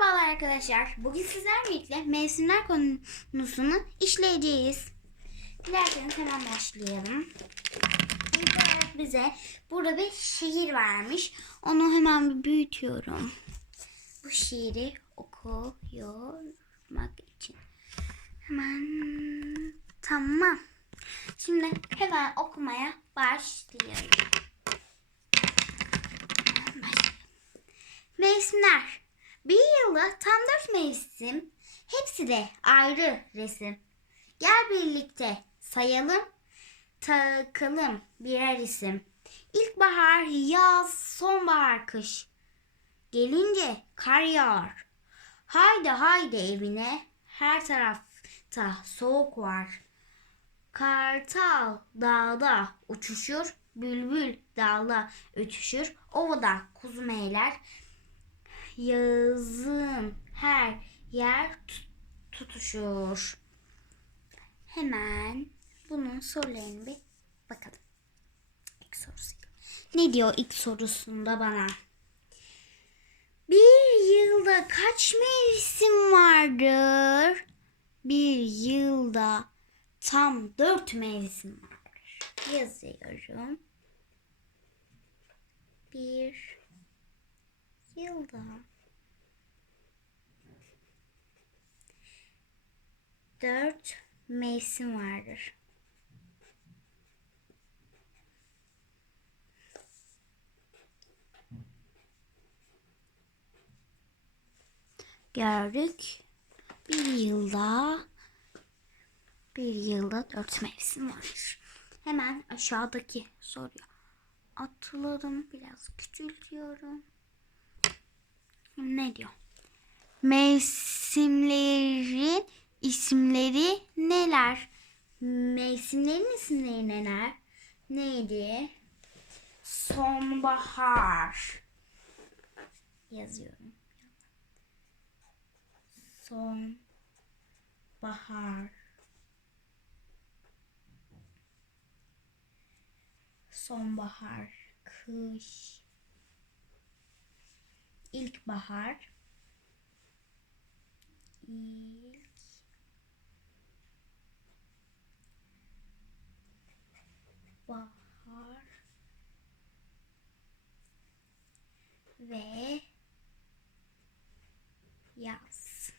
Merhabalar arkadaşlar. Bugün sizlerle birlikte mevsimler konusunu işleyeceğiz. Dilerseniz hemen başlayalım. İlk bize burada bir şiir vermiş. Onu hemen bir büyütüyorum. Bu şiiri okuyormak için. Hemen tamam. Şimdi hemen okumaya. Başlayalım. Mevsimler. Bir yılda tam dört mevsim. Hepsi de ayrı resim. Gel birlikte sayalım. Takalım birer isim. İlkbahar, yaz, sonbahar, kış. Gelince kar yağar. Haydi haydi evine. Her tarafta soğuk var. Kartal dağda uçuşur. Bülbül dağda ötüşür. Ovada kuzu meyler yazın her yer tut- tutuşur. Hemen bunun sorularını bir bakalım. İlk sorusu. Ne diyor ilk sorusunda bana? Bir yılda kaç mevsim vardır? Bir yılda tam dört mevsim vardır. Yazıyorum. Bir yılda dört mevsim vardır. Gördük. Bir yılda bir yılda dört mevsim vardır. Hemen aşağıdaki soruya atladım. Biraz küçültüyorum. Ne diyor? Mevsimlerin isimleri neler? Mevsimlerin isimleri neler? Neydi? Sonbahar. Yazıyorum. Sonbahar. Sonbahar, kış, İlkbahar. İlk bahar ve yaz.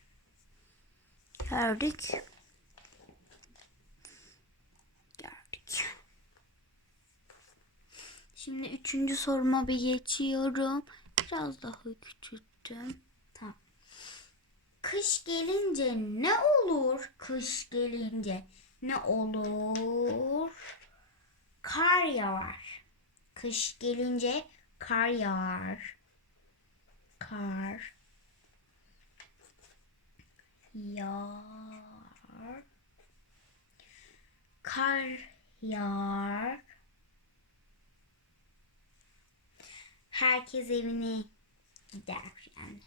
Gördük. Gördük. Şimdi üçüncü soruma bir geçiyorum. Biraz daha küçülttüm. Tamam. Kış gelince ne olur? Kış gelince ne olur? Kar yağar. Kış gelince kar yağar. Kar yağar. Kar yağar. Herkes evine gider yani.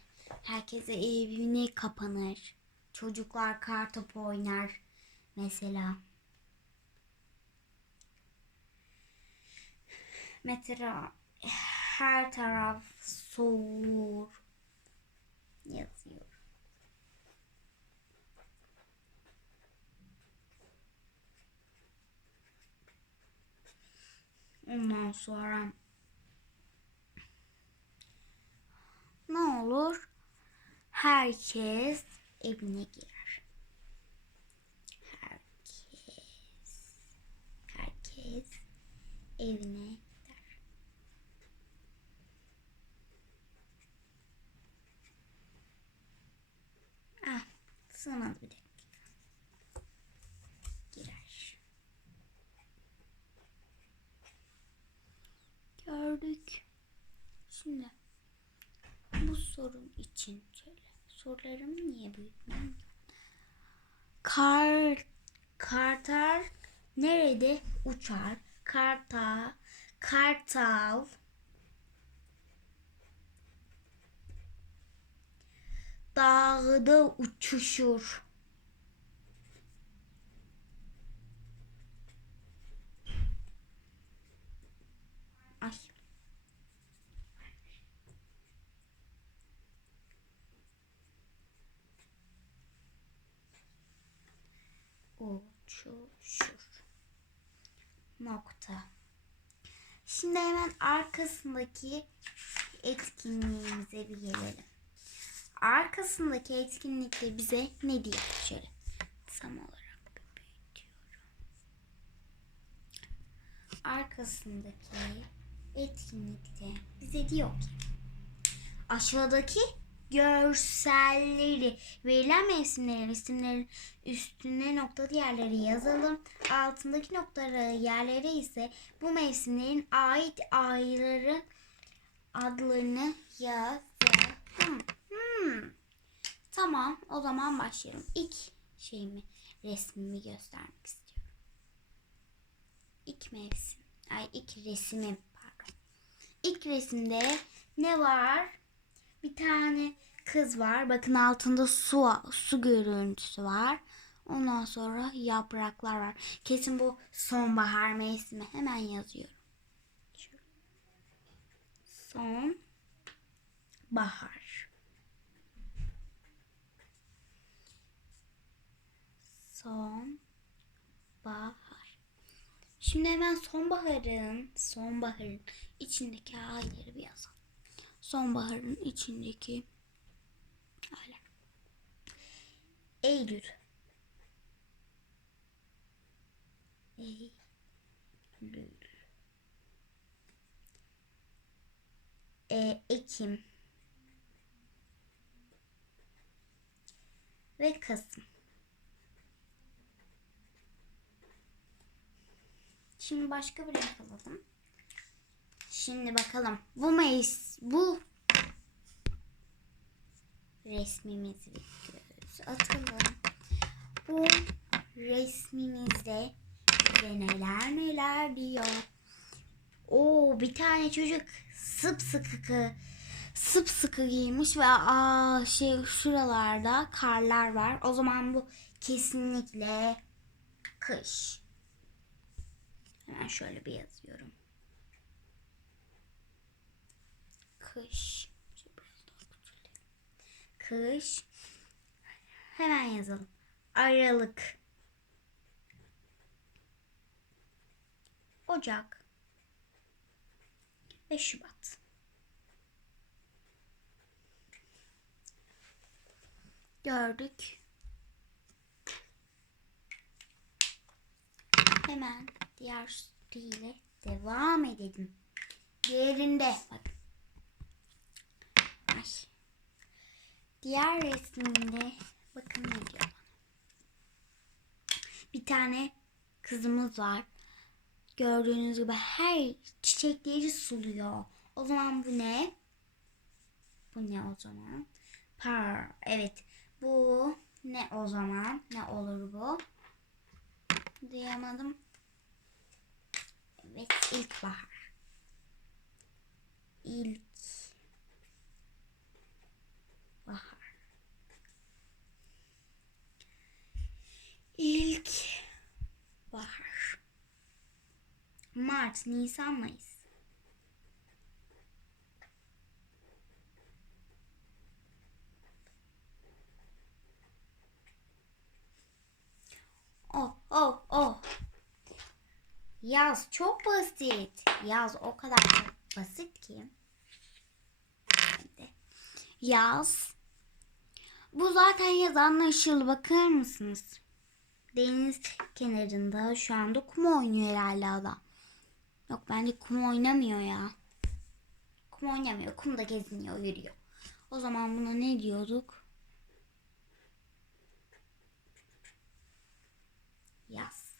Herkes evine kapanır. Çocuklar kar topu oynar mesela. Mesela her taraf soğur yazıyor. Ondan sonra ne olur? Herkes evine girer. Herkes herkes evine gider. Ah, sığmadı bir. Girer. Gördük. Şimdi sorun için şöyle sorularımı niye büyütmem? Kar kartal nerede uçar? Kartal kartal dağda uçuşur. Ay. Uçuşur. Nokta. Şimdi hemen arkasındaki etkinliğimize bir gelelim. Arkasındaki etkinlikte bize ne diyor? Şöyle tam olarak büyütüyorum. Arkasındaki etkinlikte bize diyor ki aşağıdaki görselleri verilen mevsimlerin isimlerin üstüne noktalı yerleri yazalım. Altındaki noktalı yerlere ise bu mevsimlerin ait ayların adlarını yazalım. Hmm. Tamam o zaman başlayalım. İlk şeyimi resmimi göstermek istiyorum. İlk mevsim. Ay ilk resimim pardon. İlk resimde ne var? Bir tane kız var. Bakın altında su su görüntüsü var. Ondan sonra yapraklar var. Kesin bu sonbahar mevsimi. Hemen yazıyorum. Son bahar. Son bahar. Şimdi hemen sonbaharın sonbaharın içindeki ayları bir yazalım. Sonbaharın içindeki aylar. Eylül. Eylül. E, Ekim. Ve Kasım. Şimdi başka bir renk alalım. Şimdi bakalım. Bu Mayıs bu resmimizi göz atalım. Bu resmimizde bize neler neler diyor. Oo bir tane çocuk sıpsıkı sıpsıkı giymiş ve aa şey şuralarda karlar var. O zaman bu kesinlikle kış. Hemen şöyle bir yazıyorum. Kış. Kış. Hemen yazalım. Aralık. Ocak. Ve Şubat. Gördük. Hemen diğer ile devam edelim. Diğerinde bak. Ay. Diğer resminde bakın ne diyor bana. Bir tane kızımız var. Gördüğünüz gibi her çiçekleri suluyor. O zaman bu ne? Bu ne o zaman? Par. Evet. Bu ne o zaman? Ne olur bu? Duyamadım. Evet ilkbahar. İlk bahar. İlk bahar. Mart, Nisan, Mayıs. Oh, oh, oh. Yaz çok basit. Yaz o kadar basit ki. Yaz. Bu zaten yaz anlaşıldı. Bakar mısınız? Deniz kenarında şu anda kum oynuyor herhalde adam. Yok bence kum oynamıyor ya. Kum oynamıyor. Kumda geziniyor, yürüyor. O zaman buna ne diyorduk? Yaz.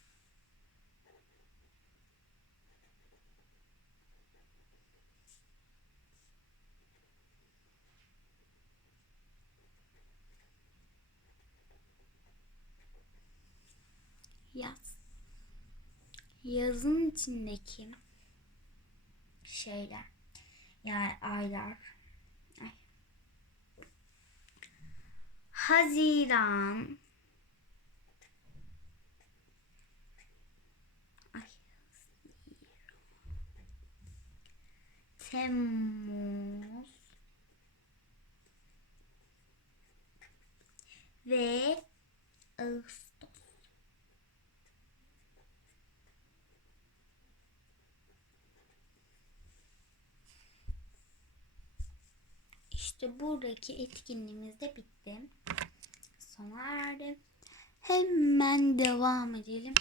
Yaz. Yazın içindeki şeyler. Yani aylar. Ay. Haziran. Temmuz. Ve İşte buradaki etkinliğimiz de bitti. Sona erdi. Hemen devam edelim.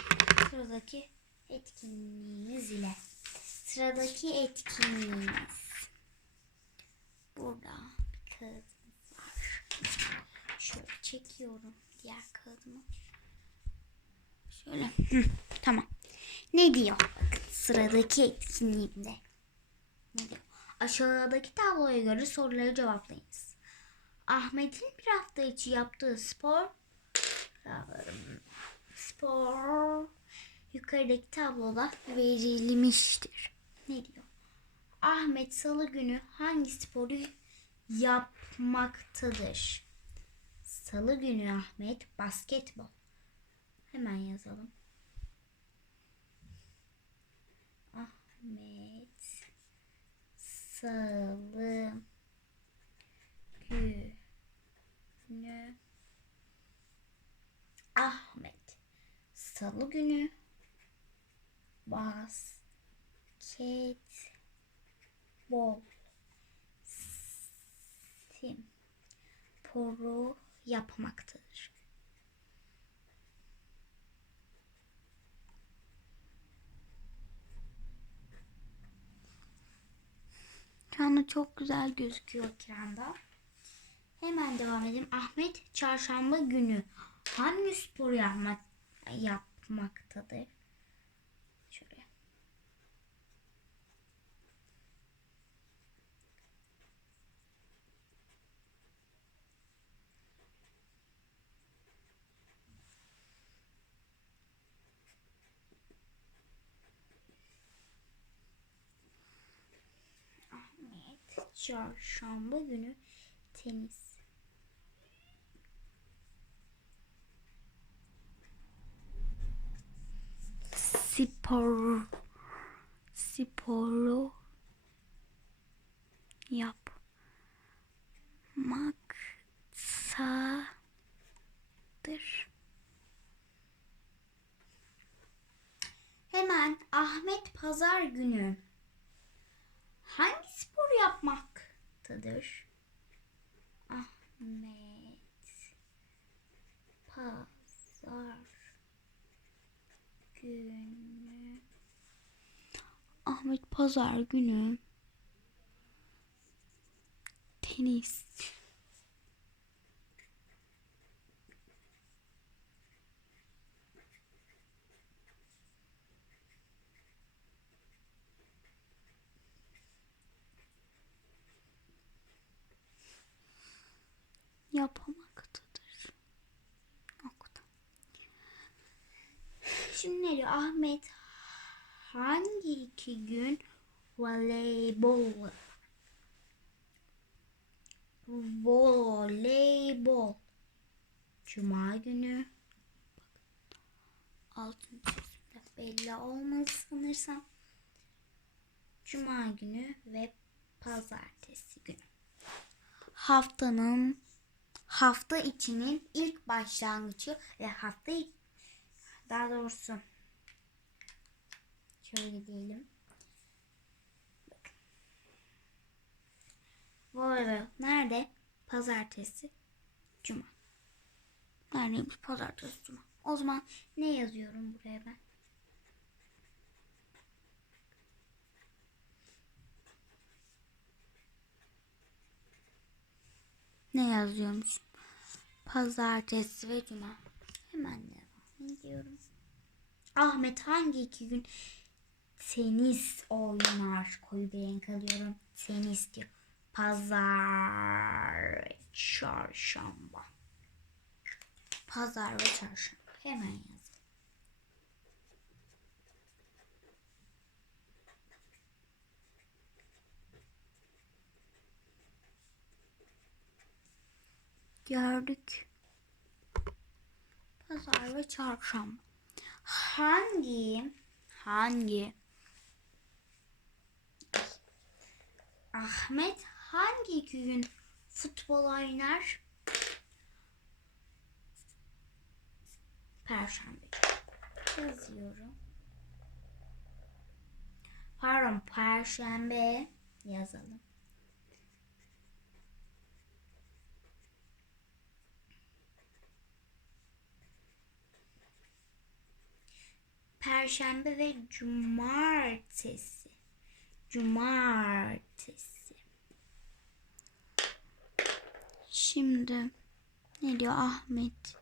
Sıradaki etkinliğimiz ile. Sıradaki etkinliğimiz. Burada bir kağıdımız var. Şöyle çekiyorum diğer kağıdımı. Şöyle. Hı, tamam. Ne diyor? Sıradaki etkinliğimde. Ne diyor? Aşağıdaki tabloya göre soruları cevaplayınız. Ahmet'in bir hafta içi yaptığı spor spor yukarıdaki tabloda verilmiştir. Ne diyor? Ahmet salı günü hangi sporu yapmaktadır? Salı günü Ahmet basketbol. Hemen yazalım. Ahmet salı günü. Ahmet. Salı günü. Basketbol. Sporu yapmaktadır. Şu anda çok güzel gözüküyor ekranda. Hemen devam edelim. Ahmet çarşamba günü hangi sporu yapmak, yapmaktadır? Şöyle. Ahmet çarşamba günü tenis. Spor sporu yapmaktadır. Hemen Ahmet pazar günü hangi spor yapmaktadır? Ahmet. Pazar günü. Ahmet pazar günü tenis yapmaktadır. Nokta. Diyor? Ahmet hangi iki gün voleybol voleybol. Cuma günü. Altın belli olmadı sanırsam. Cuma günü ve pazartesi günü. Haftanın hafta içinin ilk başlangıcı ve hafta daha doğrusu şöyle diyelim. Bakın. Voleybol nerede? Pazartesi, cuma. Neredeymiş? Pazartesi, cuma. O zaman ne yazıyorum buraya ben? Ne yazıyormuş? Pazartesi ve cuma. Hemen devam ediyorum. Ahmet hangi iki gün tenis oynar? Koyu bir renk alıyorum. Tenis diyor. Pazar çarşamba. Pazar ve çarşamba. Hemen yazalım. gördük. Pazar ve çarşamba. Hangi hangi Ahmet hangi gün futbol oynar? Perşembe. Yazıyorum. Pardon, perşembe yazalım. Perşembe ve cumartesi. Cumartesi. Şimdi ne diyor Ahmet?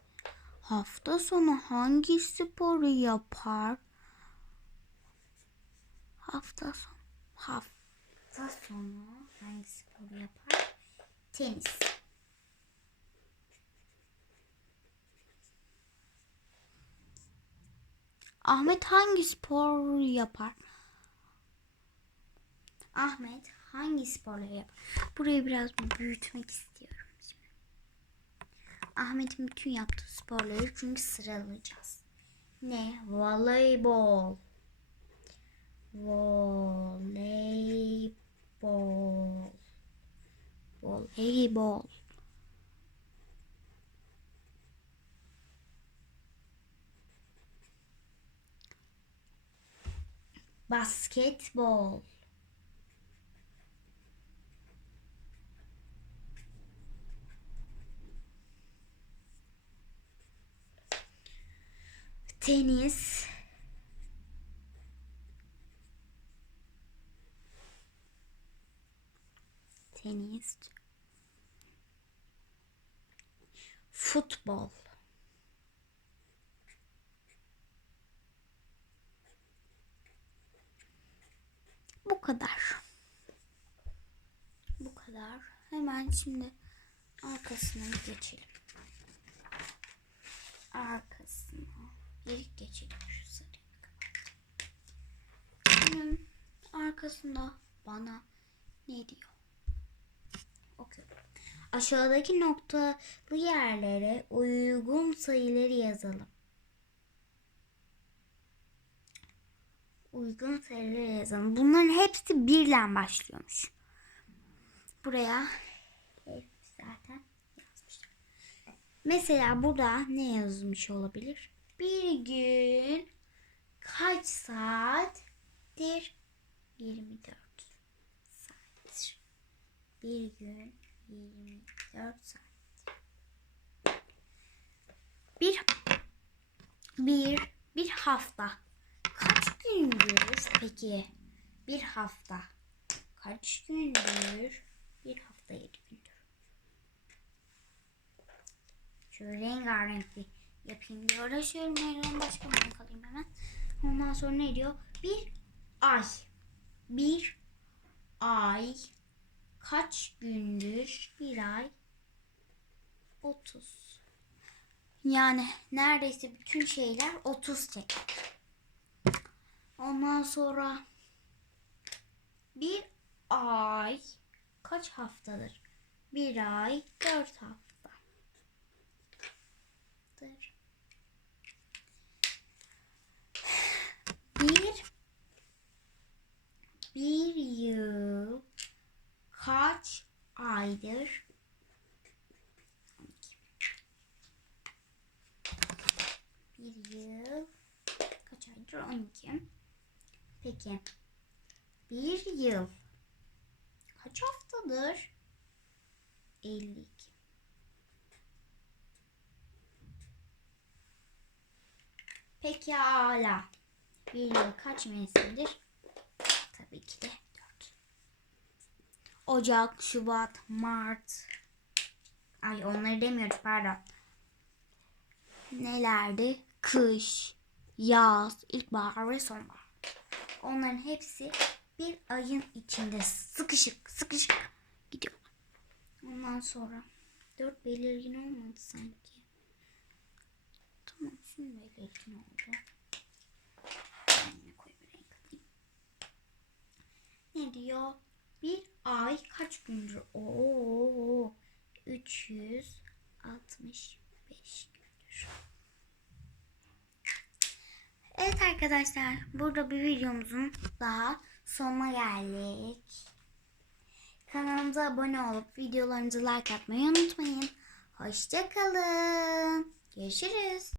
Hafta sonu hangi sporu yapar? Hafta sonu. Hafta sonu hangi sporu yapar? Tenis. Ahmet hangi spor yapar? Ahmet hangi sporları yapar? Burayı biraz büyütmek istiyorum. Ahmet'in bütün yaptığı sporları çünkü sıralayacağız. Ne? Voleybol. Voleybol. Voleybol. Basketbol. Tenis. Tenis. Futbol. Bu kadar. Bu kadar. Hemen şimdi arkasına geçelim. Arkasına ilk geçelim şu sarıyı arkasında bana ne diyor? Okuyorum. Aşağıdaki noktalı yerlere uygun sayıları yazalım. Uygun sayıları yazalım. Bunların hepsi birle başlıyormuş. Buraya hep zaten yazmışlar. Mesela burada ne yazmış olabilir? Bir gün kaç saattir? 24 saattir. Bir gün 24 saat. Bir bir bir hafta kaç gündür peki bir hafta. Kaç gündür? Bir hafta yedi gündür. Şöyle rengarenk bir yapayım diye uğraşıyorum. Hemen başka renk alayım hemen? Ondan sonra ne diyor? Bir ay. Bir ay. Kaç gündür? Bir ay. 30 yani neredeyse bütün şeyler 30 çeker. Ondan sonra bir ay kaç haftadır? Bir ay dört haftadır. Bir bir yıl kaç aydır? Bir yıl kaç aydır? 12. Peki. Bir yıl. Kaç haftadır? 52. Peki hala. Bir yıl kaç mevsimdir? Tabii ki de 4. Ocak, Şubat, Mart. Ay onları demiyoruz pardon. Nelerdi? Kış, yaz, ilkbahar ve sonbahar. Onların hepsi bir ayın içinde sıkışık sıkışık gidiyor. Ondan sonra dört belirgin olmadı sanki. Tamam şimdi belirgin oldu. Ne diyor? Bir ay kaç gündür? Oo, 365 gündür. Evet arkadaşlar burada bir videomuzun daha sonuna geldik. Kanalımıza abone olup videolarımızı like atmayı unutmayın. Hoşçakalın. Görüşürüz.